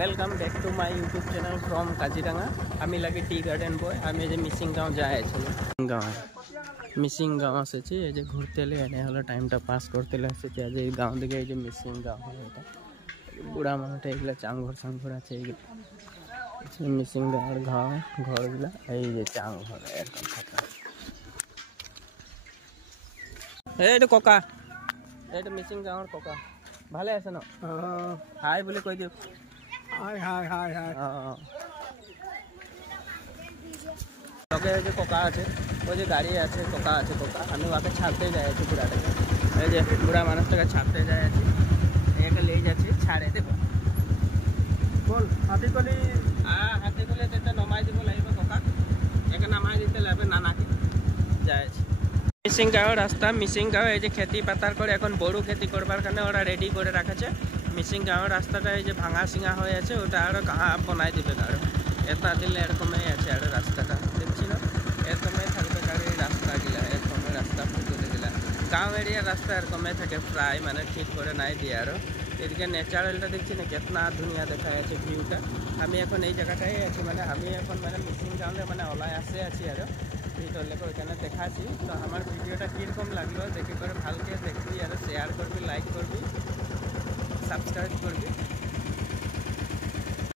Welcome back to my YouTube channel from Kaziranga. আমি লাগে tea garden বয়। আমি যে মিসিং গাঁও যাই গাঁও মিসিং গাঁও আসেছি এই যে ঘুরতে এনে হলো টাইমটা পাস করতে এসেছি। আজ এই গাঁও দিকে এই যে মিসিং গাঁও এটা বুড়া মানুষটা এগুলো চাংঘর চাংঘর আছে এইগুলো মিসিং গাঁওয়ের ঘরগুলো এই যে চাংঘর এরকম থাকা। এইটা ককা, এইটা মিসিং গাঁওয়ের ককা ভালো আছে না? হাই বলে কই দিও। High high high high. ওকে যে কোকা আছে ওই যে গাড়ি আছে কোকা আছে কোকা আমি ওকে ছাড়তে যাই আছি বুড়াটাকে। এই যে বুড়া মানুষটাকে ছাড়তে যাই আছি এটা লেই যাচ্ছি ছাড়ে দেখো বল হাতি কলি হাতি কলি এটা নমাই দিব লাগিব কোকা একে নামাই দিতে লাগবে নানাকে যাই আছি। মিসিং গাঁও রাস্তা মিসিং গাঁও এই যে খেতি পাতার করে এখন বড় খেতি করবার কারণে ওরা রেডি করে রাখেছে। মিসিং গাঁওয়ের রাস্তাটা এই যে ভাঙা সিঙা হয়ে আছে ওটা আরো কাহা বনাই দিবে কারো এটা দিলে এরকমই আছে আর রাস্তাটা দেখছি না এরকমই থাকবে কারো এই রাস্তাগুলা এরকমের রাস্তা ফুটে গেলা গাঁও এরিয়ার রাস্তা এরকমই থাকে প্রায় মানে ঠিক করে নাই দিয়ে আরো এদিকে ন্যাচারালটা দেখছি না কেতনা দুনিয়া দেখা যাচ্ছে ভিউটা। আমি এখন এই জায়গাটাই আছি মানে আমি এখন মানে মিসিং গাঁওতে মানে ওলাই আসে আছি আরো ভিতরে ওইখানে দেখাচ্ছি। তো আমার ভিডিওটা কীরকম লাগলো দেখে করে ভালকে দেখবি আর শেয়ার করবি লাইক করবি সাবস্ক্রাইব করবি।